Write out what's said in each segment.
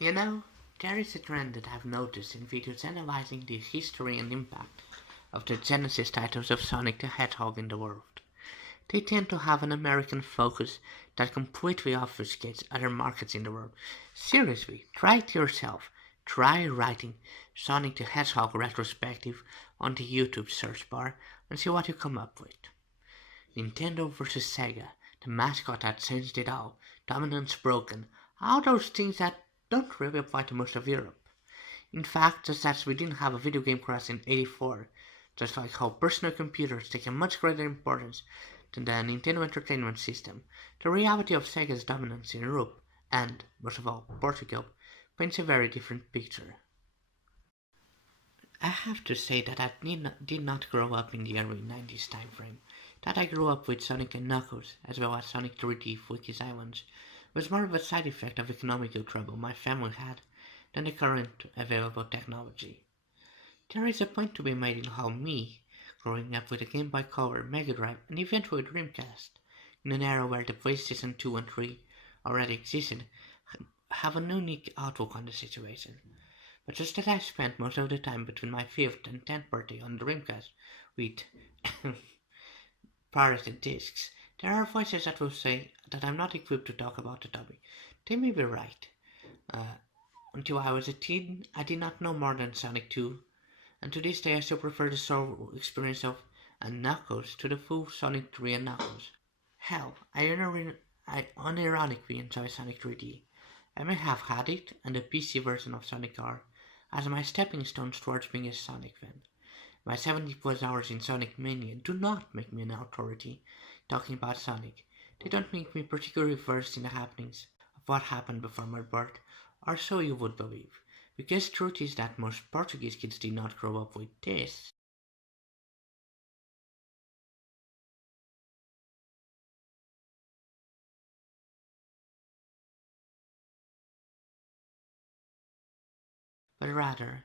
You know, there is a trend that I've noticed in videos analyzing the history and impact of the Genesis titles of Sonic the Hedgehog in the world. They tend to have an American focus that completely obfuscates other markets in the world. Seriously, try it yourself. Try writing Sonic the Hedgehog Retrospective on the YouTube search bar and see what you come up with. Nintendo versus Sega, the mascot that changed it all, dominance broken, all those things that don't really apply to most of Europe. In fact, just as we didn't have a video game crash in '84, just like how personal computers take a much greater importance than the Nintendo Entertainment System, the reality of Sega's dominance in Europe, and, most of all, Portugal, paints a very different picture. I have to say that I did not grow up in the early 90s timeframe. That I grew up with Sonic and Knuckles, as well as Sonic 3D Flicky's Islands, was more of a side effect of economical trouble my family had than the current available technology. There is a point to be made in how me, growing up with a Game Boy Color, Mega Drive, and eventually Dreamcast, in an era where the PlayStation 2 and 3 already existed, have a unique outlook on the situation. But just as I spent most of the time between my 5th and 10th birthday on Dreamcast with pirated discs, there are voices that will say that I'm not equipped to talk about the topic. They may be right. Uh, until I was a teen, I did not know more than Sonic 2, and to this day I still prefer the solo experience of Knuckles to the full Sonic 3 and Knuckles. Hell, I unironically enjoy Sonic 3D. I may have had it and the PC version of Sonic R as my stepping stones towards being a Sonic fan. My 70 plus hours in Sonic Mania do not make me an authority talking about Sonic. They don't make me particularly versed in the happenings of what happened before my birth, or so you would believe, because truth is that most Portuguese kids did not grow up with this. But rather,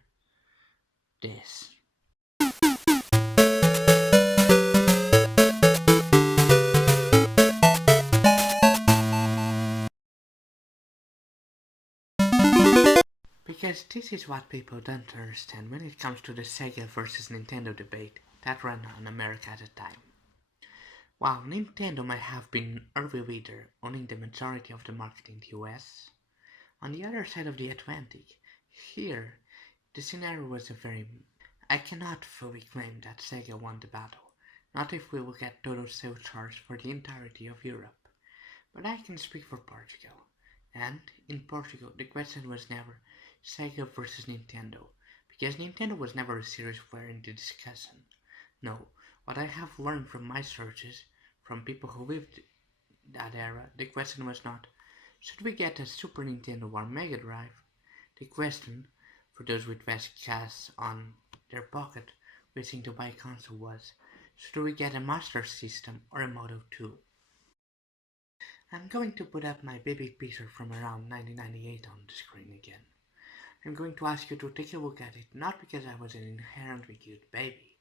this. Because this is what people don't understand when it comes to the Sega versus Nintendo debate that ran in America at the time. While Nintendo might have been an early leader, owning the majority of the market in the US, on the other side of the Atlantic, here, the scenario was a very... I cannot fully claim that Sega won the battle, not if we look at total sales charts for the entirety of Europe, but I can speak for Portugal. And, in Portugal, the question was never Sega versus Nintendo, because Nintendo was never a serious player in the discussion. No, what I have learned from my searches, from people who lived that era, the question was not, should we get a Super Nintendo or Mega Drive? The question, for those with vast cash on their pocket wishing to buy a console was, should we get a Master System or a Model 2? I'm going to put up my baby picture from around 1998 on the screen again. I'm going to ask you to take a look at it, not because I was an inherently cute baby,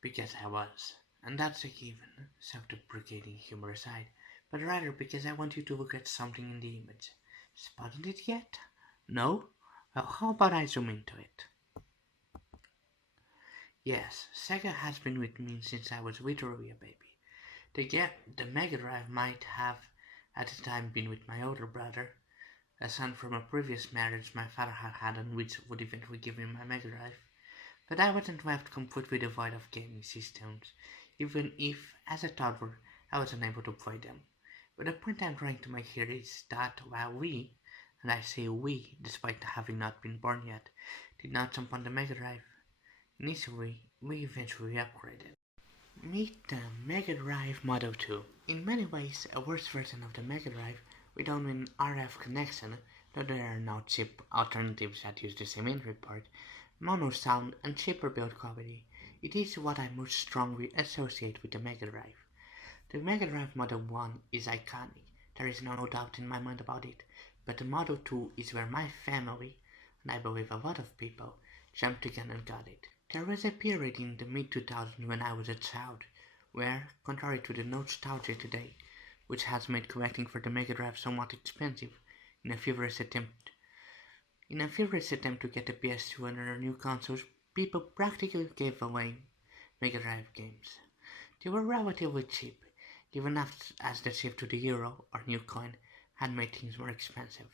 because I was, and that's a given, self-deprecating humor aside, but rather because I want you to look at something in the image. Spotted it yet? No? Well, how about I zoom into it? Yes, Sega has been with me since I was literally a baby. The Mega Drive might have at the time been with my older brother, a son from a previous marriage my father had had and which would eventually give me my Mega Drive, but I wasn't left completely devoid of gaming systems, even if, as a toddler, I was unable to play them. But the point I'm trying to make here is that while we, and I say we despite having not been born yet, did not jump on the Mega Drive, initially we eventually upgraded. Meet the Mega Drive Model 2. In many ways, a worse version of the Mega Drive with only an RF connection, though there are now cheap alternatives that use the same entry port, mono sound, and cheaper build quality. It is what I most strongly associate with the Mega Drive. The Mega Drive Model 1 is iconic, there is no doubt in my mind about it, but the Model 2 is where my family, and I believe a lot of people, jumped again and got it. There was a period in the mid-2000s when I was a child, where, contrary to the nostalgia today, which has made collecting for the Mega Drive somewhat expensive, in a feverish attempt In a furious attempt to get the PS2 and other new consoles, people practically gave away Mega Drive games. They were relatively cheap, even as the shift to the euro or new coin had made things more expensive.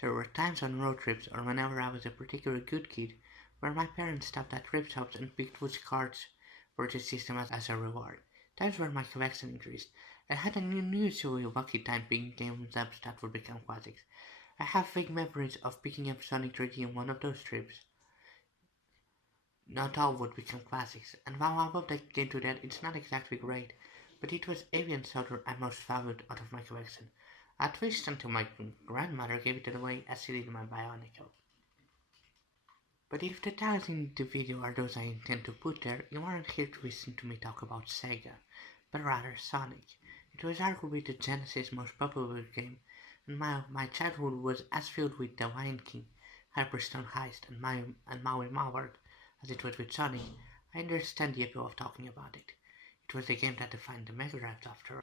There were times on road trips or whenever I was a particularly good kid where my parents stopped at thrift shops and picked which cards for the system as a reward. Times where my collection increased. I had an unusually lucky time picking games up that would become classics. I have vague memories of picking up Sonic 3D in one of those trips. Not all would become classics, and while I love that game to death, it's not exactly great, but it was Alien Soldier I most valued out of my collection, at least until my grandmother gave it away as she did my Bionicle. But if the titles in the video are those I intend to put there, you aren't here to listen to me talk about Sega, but rather Sonic. It was arguably the Genesis' most popular game, and my childhood was as filled with The Lion King, Hyperstone Heist, and Maui Mallard as it was with Sonic. I understand the appeal of talking about it. It was a game that defined the Mega Drive after all.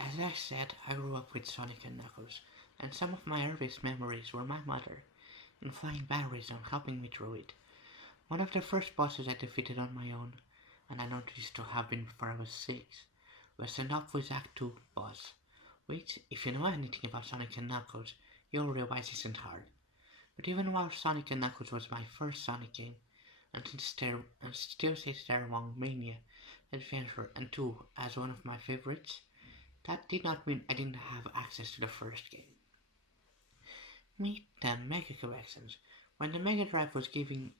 As I said, I grew up with Sonic and Knuckles, and some of my earliest memories were my mother, and flying batteries on helping me through it. One of the first bosses I defeated on my own, and I noticed to have been before I was 6, was the Knuckles Act 2 boss, which, if you know anything about Sonic and Knuckles, you'll realize isn't hard. But even while Sonic and Knuckles was my first Sonic game, and still stays there among Mania, Adventure, and 2 as one of my favorites, that did not mean I didn't have access to the first game. Meet the Mega Collections. When the Mega Drive was giving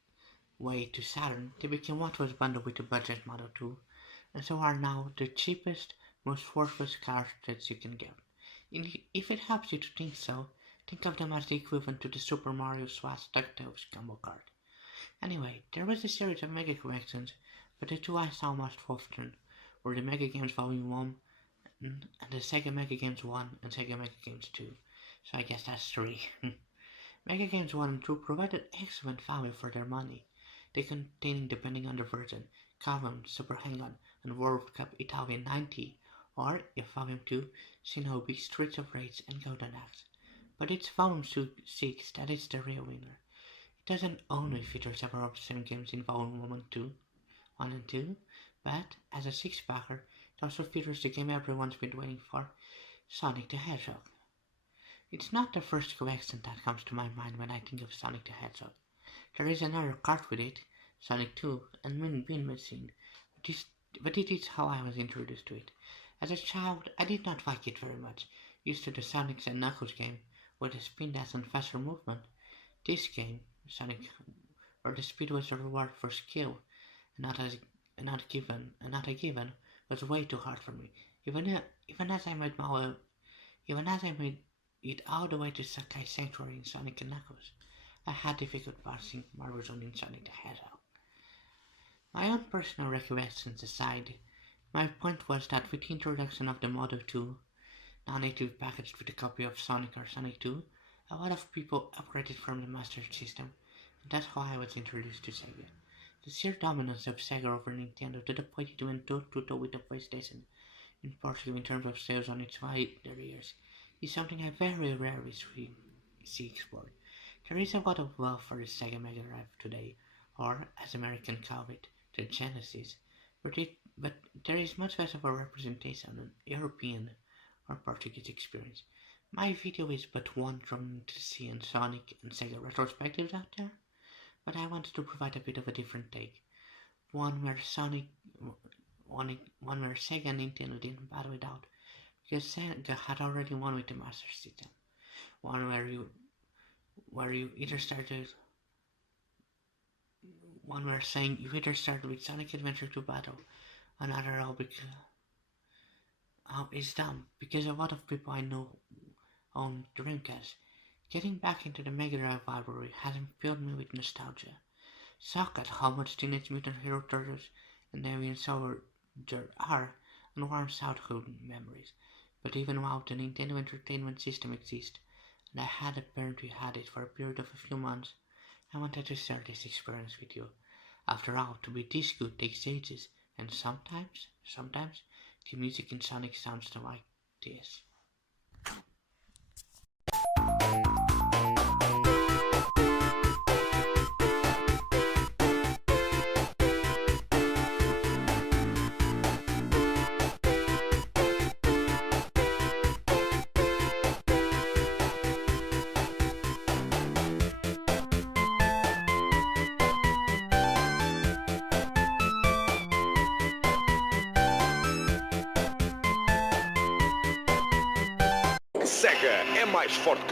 way to Saturn, they became what was bundled with the budget Model 2, and so are now the cheapest, most worthless cartridges you can get. If it helps you to think so, think of them as the equivalent to the Super Mario Swatch DuckTales combo card. Anyway, there was a series of Mega Collections, but the two I saw most often were the Mega Games Volume 1 and the Sega Mega Games 1 and Sega Mega Games 2, so I guess that's 3. Mega Games 1 and 2 provided excellent value for their money, they containing, depending on the version, Cavern, Super Hang-On, and World Cup Italia 90, or, if Volume 2, Shinobi, Streets of Rage, and Golden Axe. But it's Volume 6 that is the real winner. It doesn't only feature several of the same games in Volume 1 and 2, but, as a 6-packer, it also features the game everyone's been waiting for, Sonic the Hedgehog. It's not the first collection that comes to my mind when I think of Sonic the Hedgehog. There is another card with it, Sonic 2, and Min Bean Machine, but it is how I was introduced to it. As a child, I did not like it very much, used to the Sonic and Knuckles game, with the spin dash and faster movement. This game, Sonic, where the speed was a reward for skill, and not a given, was way too hard for me. Even as I made it all the way to Sakai Sanctuary in Sonic and Knuckles, I had difficult passing Marvel Zone in Sonic the Hedgehog. My own personal recollections aside, my point was that with the introduction of the Model 2, now native packaged with a copy of Sonic or Sonic 2, a lot of people upgraded from the Master System, and that's how I was introduced to Sega. The sheer dominance of Sega over Nintendo to the point it went toe-to-toe with the PlayStation, in Portugal in terms of sales on its later years, is something I very rarely see explored. There is a lot of love for the Sega Mega Drive today, or, as Americans call it, the Genesis, but there is much less of a representation on an European or Portuguese experience. My video is but one from the sea and Sonic and Sega retrospectives out there, but I wanted to provide a bit of a different take, one where Sega and Nintendo didn't battle it out, because Sega had already won with the Master System, one where you either started with Sonic Adventure to battle, another is dumb, because a lot of people I know own Dreamcast. Getting back into the Mega Drive library hasn't filled me with nostalgia. Suck at how much Teenage Mutant Hero Turtles and Alien Soldier are, and warm childhood memories. But even while the Nintendo Entertainment System exists, and I had apparently had it for a period of a few months, I wanted to share this experience with you. After all, to be this good takes ages, and sometimes, the music in Sonic sounds like this. Sega é mais forte que